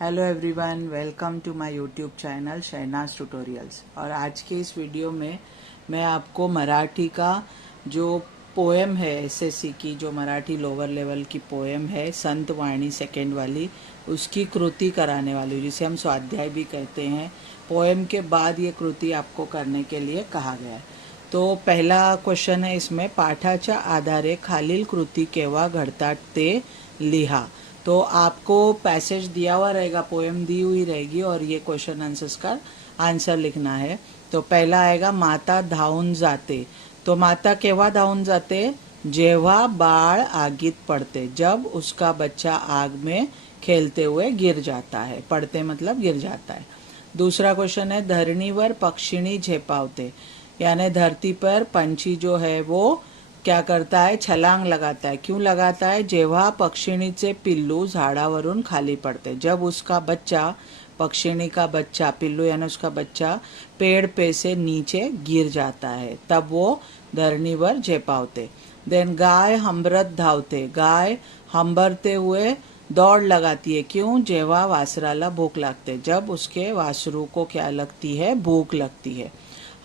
Hello everyone, welcome to my YouTube channel Shahnaz tutorials. और आज के इस वीडियो में मैं आपको मराठी का जो पोएम है एसएससी की, जो मराठी लोअर लेवल की पोएम है संत वाणी सेकेंड वाली, उसकी कृति कराने वाली हूँ, जिसे हम स्वाध्याय भी कहते हैं। पोएम के बाद ये कृति आपको करने के लिए कहा गया है। तो पहला क्वेश्चन है इसमें, पाठाच्या आधारे खालील कृती केव्हा घडतात ते लिहा। तो आपको पैसेज दिया हुआ रहेगा, पोएम दी हुई रहेगी और ये क्वेश्चन आंसर्स का आंसर लिखना है। तो पहला आएगा, माता धावून जाते। तो माता केव्हा धावून जाते? जेव्हा बाळ आगीत पड़ते, जब उसका बच्चा आग में खेलते हुए गिर जाता है। पड़ते मतलब गिर जाता है। दूसरा क्वेश्चन है, धरणीवर पक्षिणी झेपावते, यानी धरती पर पंछी जो है वो क्या करता है? छलांग लगाता है। क्यों लगाता है? जेव्हा पक्षिणीचे पिल्लू झाडावरून खाली पड़ते, जब उसका बच्चा, पक्षिणी का बच्चा, पिल्लू यानी उसका बच्चा पेड़ पे से नीचे गिर जाता है, तब वो धरणीवर झेपावते। देन गाय हंबरत धावते, गाय हंबरते हुए दौड़ लगाती है। क्यों? जेव्हा वासराला भूख लगते, जब उसके वासरू को क्या लगती है? भूख लगती है।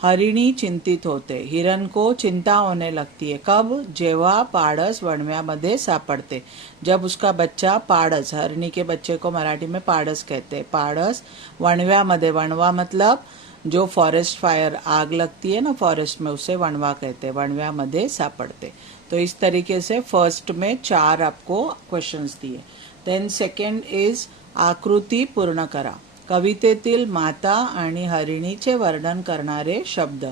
हरिणी चिंतित होते, हिरण को चिंता होने लगती है। कब? जेव्हा पाडस वणव्यामध्ये सापड़ते, जब उसका बच्चा पाडस, हरिणी के बच्चे को मराठी में पाडस कहते हैं, पाडस वणव्यामध्ये, वणवा मतलब जो फॉरेस्ट फायर, आग लगती है ना फॉरेस्ट में, उसे वणवा कहते हैं, वणव्यामध्ये सापड़ते। तो इस तरीके से फर्स्ट में 4 आपको क्वेश्चन्स दिए। देन सेकंड इज आकृती पूर्ण करा। कवितेतील माता आणि हरिणीचे वर्णन करणारे शब्द।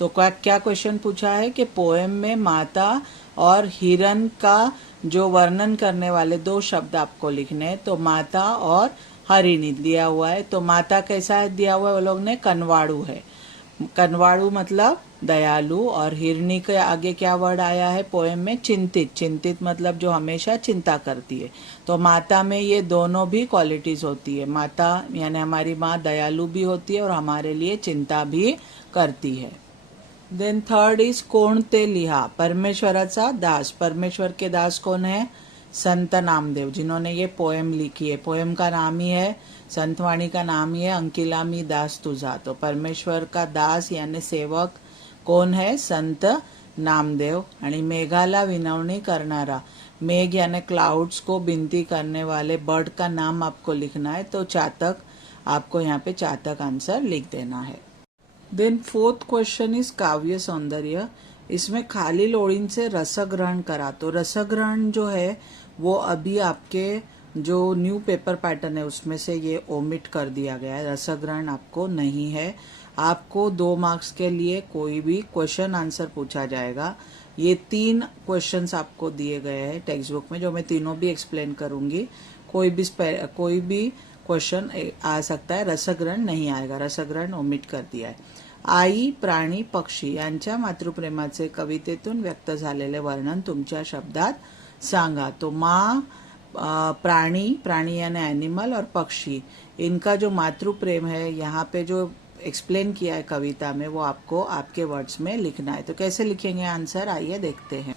तो क्या क्वेश्चन पूछा है कि पोएम में माता और हिरण का जो वर्णन करने वाले 2 शब्द आपको लिखने हैं। तो माता और हरिणी दिया हुआ है। तो माता कैसा है दिया हुआ है? वो लोग ने कनवाड़ू है। कनवाड़ू मतलब दयालु। और हिरनी के आगे क्या वर्ड आया है पोएम में? चिंतित। चिंतित मतलब जो हमेशा चिंता करती है। तो माता में ये दोनों भी क्वालिटीज होती है। माता यानी हमारी माँ दयालु भी होती है और हमारे लिए चिंता भी करती है। देन थर्ड इज कोण ते लिहा, परमेश्वराचा दास। परमेश्वर के दास कौन है? संत नामदेव, जिन्होंने ये पोएम लिखी है। पोएम का नाम ही है, संतवाणी का नाम ही है अंकिला मी दास तुझा। तो परमेश्वर का दास यानी सेवक कौन है? संत नामदेव। आणि मेघाला विनवणी करणारा, मेघ यानी क्लाउड्स को विनती करने वाले बर्ड का नाम आपको लिखना है। तो चातक, आपको यहाँ पे चातक आंसर लिख देना है। देन फोर्थ क्वेश्चन इज काव्य सौंदर्य। इसमें खाली ओळींचे रसग्रहण करा। तो रसग्रहण जो है वो अभी आपके जो न्यू पेपर पैटर्न है उसमें से ये ओमिट कर दिया गया है। रसग्रहण आपको नहीं है। आपको 2 मार्क्स के लिए कोई भी क्वेश्चन आंसर पूछा जाएगा। ये 3 क्वेश्चंस आपको दिए गए हैं टेक्स्ट बुक में, जो मैं तीनों भी एक्सप्लेन करूंगी। कोई भी क्वेश्चन आ सकता है, रसग्रहण नहीं आएगा, रसग्रहण ओमिट कर दिया है। आई, प्राणी, पक्षी यांच्या मातृप्रेमाचे कवितेतून व्यक्त झालेले वर्णन तुमच्या शब्दात सांगा। तो माँ, प्राणी, प्राणी यानी एनिमल, और पक्षी, इनका जो मातृप्रेम है यहाँ पे जो एक्सप्लेन किया है कविता में, वो आपको आपके वर्ड्स में लिखना है। तो कैसे लिखेंगे आंसर, आइए देखते हैं।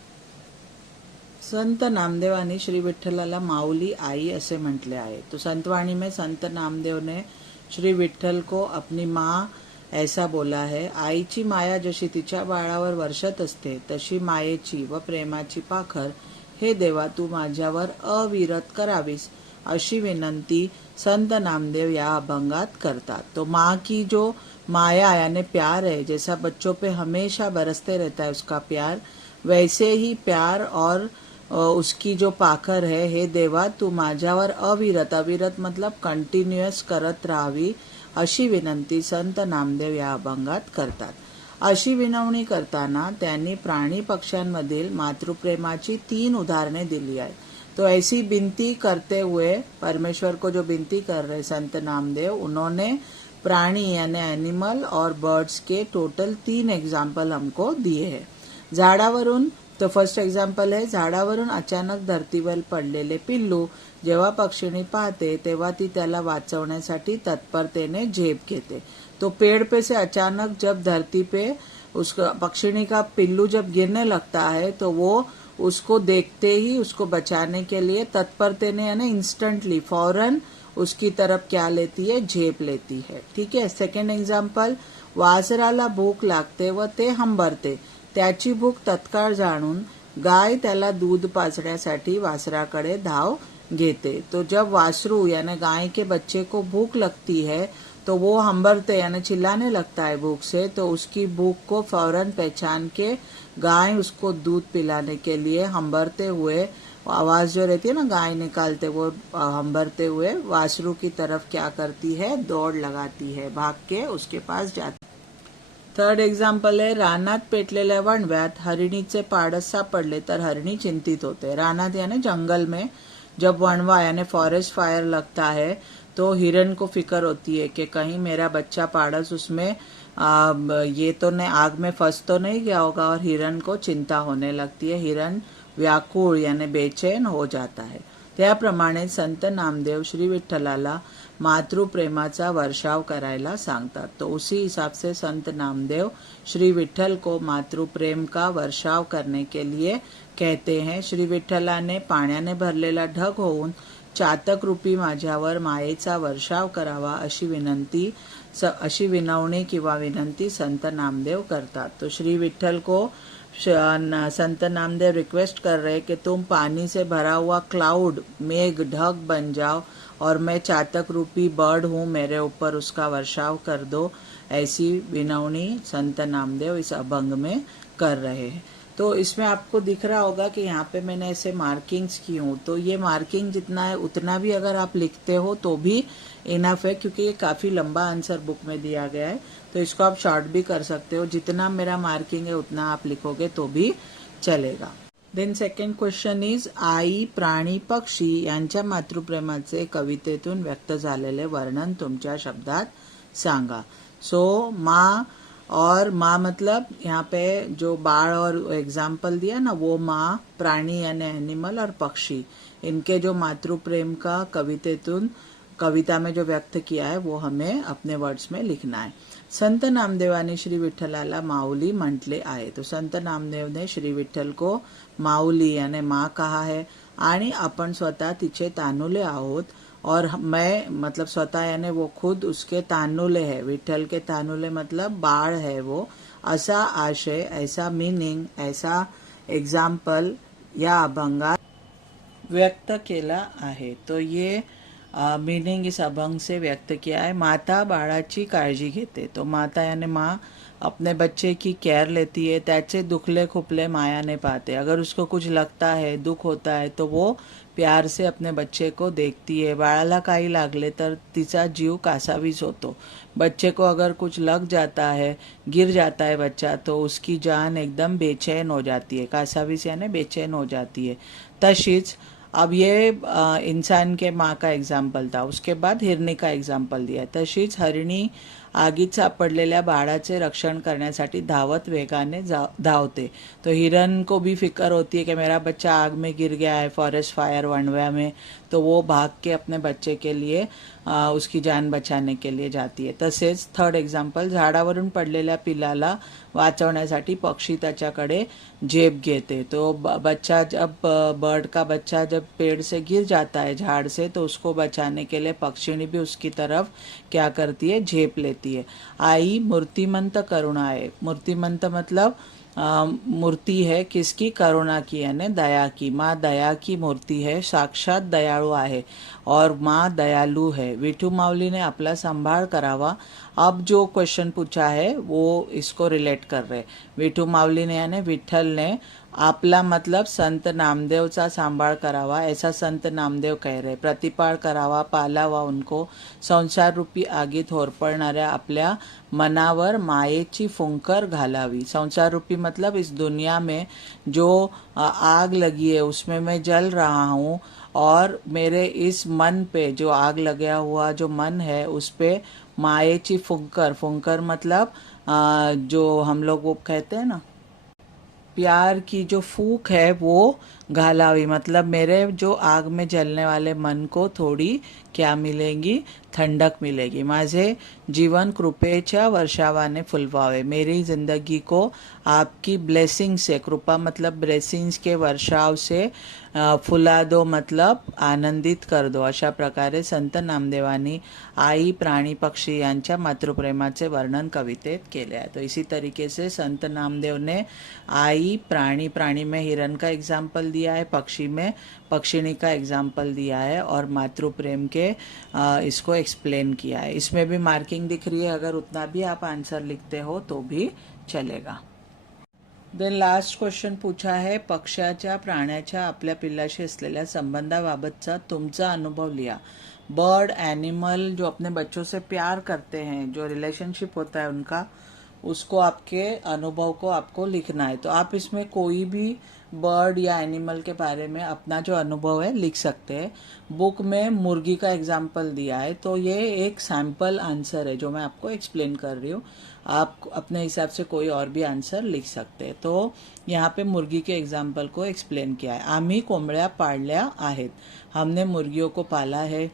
संत नामदेवानी श्री विठ्ठलाला माऊली आई असे म्हटले आहे। तो संतवाणी में संत नामदेव ने श्री विठ्ठल को अपनी माँ ऐसा बोला है। आईची माया जशी तिच्या बाळावर वर्षत असते, तशी मायेची व प्रेमाची पाखर हे देवा तू माझ्यावर अविरत करावीस, अशी विनंती संत नामदेव या अभंगात करतात। तो माँ की जो माया यानी प्यार है, जैसा बच्चों पे हमेशा बरसते रहता है उसका प्यार, वैसे ही प्यार और उसकी जो पाखर है, हे देवा तू माझ्यावर अविरत, अविरत मतलब कंटिन्युअस करत राहावी, अशी विनंती संत नामदेव या अभंगात करतात। अशी विनवणी करताना त्यांनी प्राणी पक्ष्यांमधील मातृप्रेमाची 3 उदाहरणे दिली आहेत। तो ऐसी विनती करते हुए परमेश्वर को जो विनती कर रहे संत नामदेव, उन्होंने प्राणी यानी एनिमल और बर्ड्स के टोटल 3 एग्जाम्पल हमको दिए हैं। झाडावरून, तो फर्स्ट एग्जाम्पल है, झाडावरून अचानक धरतीवर पडलेले पिल्लू जेव्हा पक्षिणी पाहते तेव्हा ती त्याला वाचवण्यासाठी तत्परतेने झेप घेते। तो पेड़ पे से अचानक जब धरती पे उस पक्षिणी का पिल्लू जब गिरने लगता है, तो वो उसको देखते ही उसको बचाने के लिए तत्परते ने यानी इंस्टेंटली, फौरन उसकी तरफ क्या लेती है, झेप लेती है. ठीक आहे. सेकंड एक्झाम्पल, वासराला भूक लागते व ते हंबरते. त्याची भूक तत्काळ जाणून गाय त्याला दूध पाजण्यासाठी वासराकडे धाव घेते. तो जब वासरू यानी गाय के बच्चे को भूख लगती है तो वो हंबरते यानी चिल्लाने लगता है भूख से. तो उसकी भूख को फौरन पहचान के गाय उसको दूध पिलाने के लिए हंबरते हुए, आवाज जो रहती है ना गाय निकालते, वो हंबरते हुए वासरू की तरफ क्या करती है, दौड़ लगाती है, भाग के उसके पास जाती. थर्ड एक्झाम्पल आहे, रानात पेटलेल्या वणव्यात हरिणीचे पाडस सापडले तर हरिणी चिंतित होते. रानात यानी जंगल में जब वणवा यानी फॉरेस्ट फायर लगता है तो हिरन को फिक्र होती है कि कहीं मेरा बच्चा पाड़स उसमें ये तो नहीं, आग में फंस तो नहीं गया होगा, और हिरन को चिंता होने लगती है. हिरन व्याकुळ यानी बेचैन हो जाता है. त्याप्रमाणे संत नामदेव श्री विठ्ठलाला मातृप्रेमाचा वर्षाव करायला सांगतात. तो उसी हिसाब से संत नामदेव श्री विठ्ठल को मातृप्रेम का वर्षाव करने के लिए कहते हैं. श्री विठ्ठलाने पाण्याने भरलेला ढग होऊन चातक रूपी माझ्यावर मायेचा वर्षाव करावा अशी विनवणी किंवा विनंती संत नामदेव करतात. तो श्री विठ्ठल को संत नामदेव रिक्वेस्ट कर रहे कि तुम पानी से भरा हुआ क्लाउड, मेघ, ढग बन जाओ और मैं चातक रूपी बर्ड हूँ, मेरे ऊपर उसका वर्षाव कर दो. ऐसी विनवणी संत नामदेव इस अभंग में कर रहे हैं. तो इसमें आपको दिख रहा होगा कि यहाँ पे मैंने ऐसे मार्किंग्स की हूँ. तो ये मार्किंग जितना है उतना भी अगर आप लिखते हो तो भी इनफ है, क्योंकि ये काफ़ी लंबा आंसर बुक में दिया गया है. तो इसको आप शॉर्ट भी कर सकते हो. जितना मेरा मार्किंग है उतना आप लिखोगे तो भी चलेगा. देन सेकंड क्वेश्चन इज, आई, प्राणी, पक्षी यांच्या मातृप्रेमाचे कवितेतून व्यक्त झालेले वर्णन तुमच्या शब्दात सांगा. सो माँ और माँ मतलब यहाँ पे जो बाढ़ और एग्जाम्पल दिया ना, वो माँ, प्राणी यानी एनिमल, और पक्षी, इनके जो मातृप्रेम का कविता में जो व्यक्त किया है वो हमें अपने वर्ड्स में लिखना है. संत नामदेवाने श्री विठ्ठलाला माऊली म्हटले आहे. तो संत नामदेव ने श्री विठ्ठल को माऊली यानी माँ कहा है, आणि आपण स्वतः तिचे तानुले आहोत. और मैं मतलब स्वतः यानी वो खुद उसके तानुले है. विठ्ठल के तानुले मतलब बाळ है वो. असा आशय, ऐसा मीनिंग, ऐसा एग्जाम्पल या अभंगात व्यक्त केला आहे. तो ये मीनिंग इस अभंग से व्यक्त किया है. माता बाळाची काळजी घेते. तो माता यानी माँ अपने बच्चे की केयर लेती है. त्याचे दुखले खुपले मायाने पाते. अगर उसको कुछ लगता है, दुख होता है, तो वो प्यार से अपने बच्चे को देखती है. बाळाला काही लागले तर तिचा जीव कासावीस होतो. बच्चे को अगर कुछ लग जाता है, गिर जाता है बच्चा, तो उसकी जान एकदम बेचैन हो जाती है. कासावीस यानी बेचैन हो जाती है. तशीच अब ये इंसान के माँ का एग्जाम्पल था. उसके बाद हिरणी का एग्जाम्पल दिया. तशीच हरिणी आगीत सापडलेल्या बाळाचे रक्षण करण्यासाठी धावत वेगाने धावते. तो हिरन को भी फिक्र होती है कि मेरा बच्चा आग में गिर गया है, फॉरेस्ट फायर वणव्या में, तो वो भाग के अपने बच्चे के लिए उसकी जान बचाने के लिए जाती है. तसेच थर्ड एग्जाम्पल, झाडावरून पडलेल्या पिलाला वाचवण्यासाठी पक्षी त्याच्याकडे झेप घेते. तो बच्चा जब बर्ड का बच्चा जब पेड़ से गिर जाता है, झाड़ से, तो उसको बचाने के लिए पक्षिणी भी उसकी तरफ क्या करती है, झेप लेती है. आई मूर्तिमंत करुणा है. मूर्तिमंत मतलब मूर्ति है किसकी, करुणा की यानी दया की. माँ दया की मूर्ति है, साक्षात दयाळू आहे और माँ दयालु है. विठू माऊली ने आपला सांभाळ करावा. अब जो क्वेश्चन पूछा है वो इसको रिलेट कर रहे. विठू माऊली ने यानी विठ्ठल ने आपला मतलब संत नामदेवचा सांभाळ करावा, ऐसा संत नामदेव कह रहे. प्रतिपाळ करावा, पालावा उनको. संसार रूपी आगीत होरपळणाऱ्या आपल्या मनावर मायेची फुंकर घालावी. संसार रूपी मतलब इस दुनिया में जो आग लगी है उसमें मैं जल रहा हूँ, और मेरे इस मन पे जो आग लगा हुआ जो मन है उस पे मायेची फुंकर, फुंकर मतलब जो हम लोग वो कहते हैं ना, प्यार की जो फूक है वो घालावी मतलब मेरे जो आग में जलने वाले मन को थोडी क्या मिलेगी, ठंडक मिलेगी। माझे जीवन कृपेच्या वर्षावाने फुलवावे, मेरी जिंदगी को आपकी ब्लेसिंग से, कृपा मतलब ब्लेसिंग्स के वर्षाव से फुला दो मतलब आनंदित कर दो। अशा प्रकारे संत नामदेवानी आई, प्राणी, पक्षी यांच्या मातृप्रेमाचे वर्णन कवितेत केले आहे। तो इसी तरीके से संत नामदेव ने आई, प्राणी, प्राणी में हिरण का एग्जाम्पल दिया है, पक्षी में पक्षिणी का एग्जाम्पल दिया है और मातृ प्रेम के इसको एक्सप्लेन किया है। इसमें भी मार्किंग दिख रही है, अगर उतना भी आप आंसर लिखते हो तो भी चलेगा। देन लास्ट क्वेश्चन पूछा है, पक्षाच्या प्राण्याच्या आपल्या पिल्लाशी असलेल्या संबंधाबाबतचा तुमचा अनुभव लिहा। बर्ड एनिमल जो अपने बच्चों से प्यार करते हैं, जो रिलेशनशिप होता है उनका, उसको आपके अनुभव को आपको लिखना है। तो आप इसमें कोई भी बर्ड या एनिमल के बारे में अपना जो अनुभव है लिख सकते हैं। बुक में मुर्गी का एग्जाम्पल दिया है, तो ये एक सैम्पल आंसर है जो मैं आपको एक्सप्लेन कर रही हूँ। आप अपने हिसाब से कोई और भी आंसर लिख सकते हैं। तो यहाँ पे मुर्गी के एग्जाम्पल को एक्सप्लेन किया है। आम्ही कोंबड्या पाळल्या आहेत, हमने मुर्गियों को पाला है,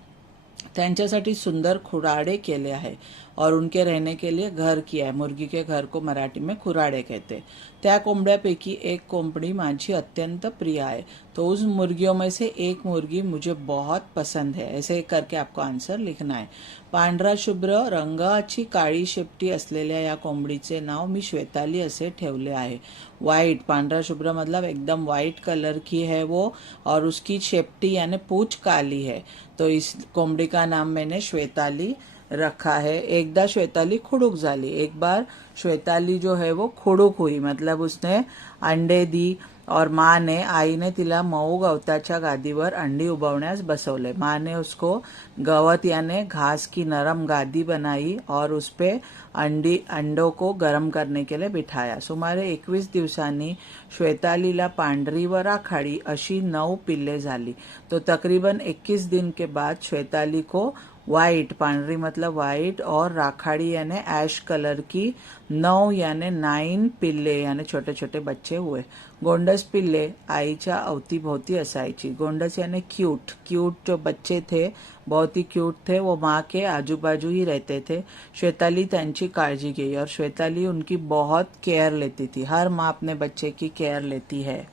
त्यांच्यासाठी सुंदर खुराडे केले आहे और उनके रहने के लिए घर किया है। मुर्गी के घर को मराठी में खुराडे कहते हैं। त्या कोंबड्यापैकी एक कोंबड़ी माझी अत्यंत प्रिय है, तो उस मुर्गियों में से एक मुर्गी मुझे बहुत पसंद है। ऐसे करके आपको आंसर लिखना है। पांढरा शुभ्र रंगाची काळी शेपटी असलेल्या या कोंबडीचे नाव मी श्वेताली असे ठेवले आहे। वाइट, पांढरा शुभ्र मतलब एकदम वाइट कलर की है वो, और उसकी शेपटी यानी पूंछ काली है, तो इस कोंबड़ी का नाम मैंने श्वेताली रखा है। एकदा श्वेताली खुडूक झाली, एक बार श्वेताली जो है वो खुडूक हुई, मतलब उसने अंडे दी और माँ ने, आई ने तिला मऊ गवताच्या गादीवर अंडी उबवण्यास बसवले। माँ ने उसको गवत यानी घास की नरम गादी बनाई और उस पे अंडों को गर्म करने के लिए बिठाया। सुमारे 21 दिवसांनी श्वेतालीला पांढरी व राखाडी अशी 9 पिल्ले झाली। तो तकरीबन 21 दिन के बाद श्वेताली को वाइट, पांढरी मतलब वाइट, और राखाड़ी यानी ऐश कलर की 9 यानी 9 पिल्ले यानी छोटे छोटे बच्चे हुए। गोंडस पिल्ले आईच्या अवतीभोवती असायची। गोंडस यानी क्यूट, क्यूट जो बच्चे थे बहुत ही क्यूट थे, वो माँ के आजू बाजू ही रहते थे। श्वेताली त्यांची काळजी गई और श्वेताली उनकी बहुत केयर लेती थी। हर माँ अपने बच्चे की केयर लेती है।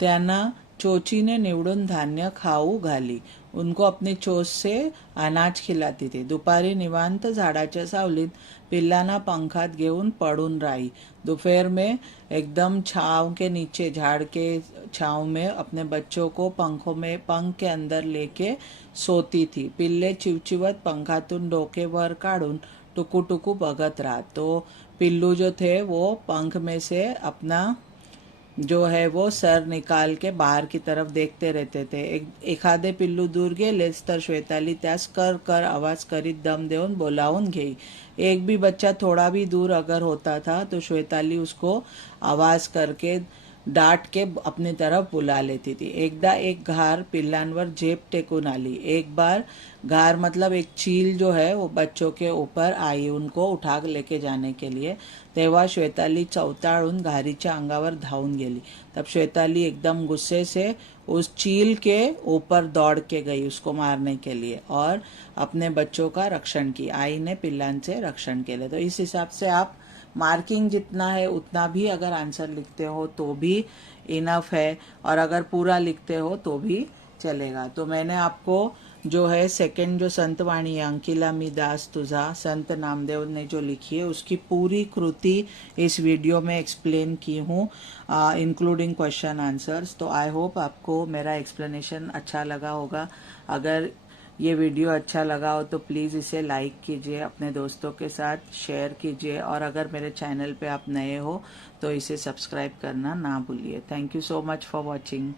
त्यांना चोचीने निवडून धान्य खाऊ घाली, उनको अपनी चोच से अनाज खिलाती थी। दुपारी निवांत झाडाच्या सावलीत पिल्लांना पंखात घेऊन पडून राही। दोपहर में एकदम छांव के नीचे, झाड़ के छांव में अपने बच्चों को पंख के अंदर लेके सोती थी। पिल्ले चिवचिवत पंखातून डोके वर काढून टुकू टुकू बघत राहत। तो पिल्लू जो थे वो पंख में से अपना जो है वो सर निकाल के बाहर की तरफ देखते रहते थे। एखादे पिल्लू दूर गेलेच तर श्वेताली त्यास कर कर आवाज करीत दम देऊन बोलावून घेई। एक भी बच्चा थोड़ा भी दूर अगर होता था तो श्वेताली उसको आवाज करके डांट के अपनी तरफ बुला लेती थी। एकदा एक घार पिल्लांवर झेप टेकून आली। एक बार घार मतलब एक चील जो है वो बच्चों के ऊपर आई, उनको उठा लेके जाने के लिए। तेव्हा श्वेताली चौताळून घारीच्या अंगावर धावून गेली। तब श्वेताली एकदम गुस्से से उस चील के ऊपर दौड़ के गई उसको मारने के लिए और अपने बच्चों का रक्षण की। आई ने पिल्लांचे रक्षण केले। तो इस हिसाब से आप मार्किंग जितना है उतना भी अगर आंसर लिखते हो तो भी इनफ है, और अगर पूरा लिखते हो तो भी चलेगा। तो मैंने आपको जो है सेकंड जो संतवाणी अंकिला मी दास तुझा संत नामदेव ने जो लिखी है उसकी पूरी कृति इस वीडियो में एक्सप्लेन की हूँ, इंक्लूडिंग क्वेश्चन आंसर्स। तो आई होप आपको मेरा एक्सप्लेनेशन अच्छा लगा होगा। अगर ये वीडियो अच्छा लगा हो तो प्लीज़ इसे लाइक कीजिए, अपने दोस्तों के साथ शेयर कीजिए, और अगर मेरे चैनल पे आप नए हो तो इसे सब्सक्राइब करना ना भूलिए। Thank you so much for watching.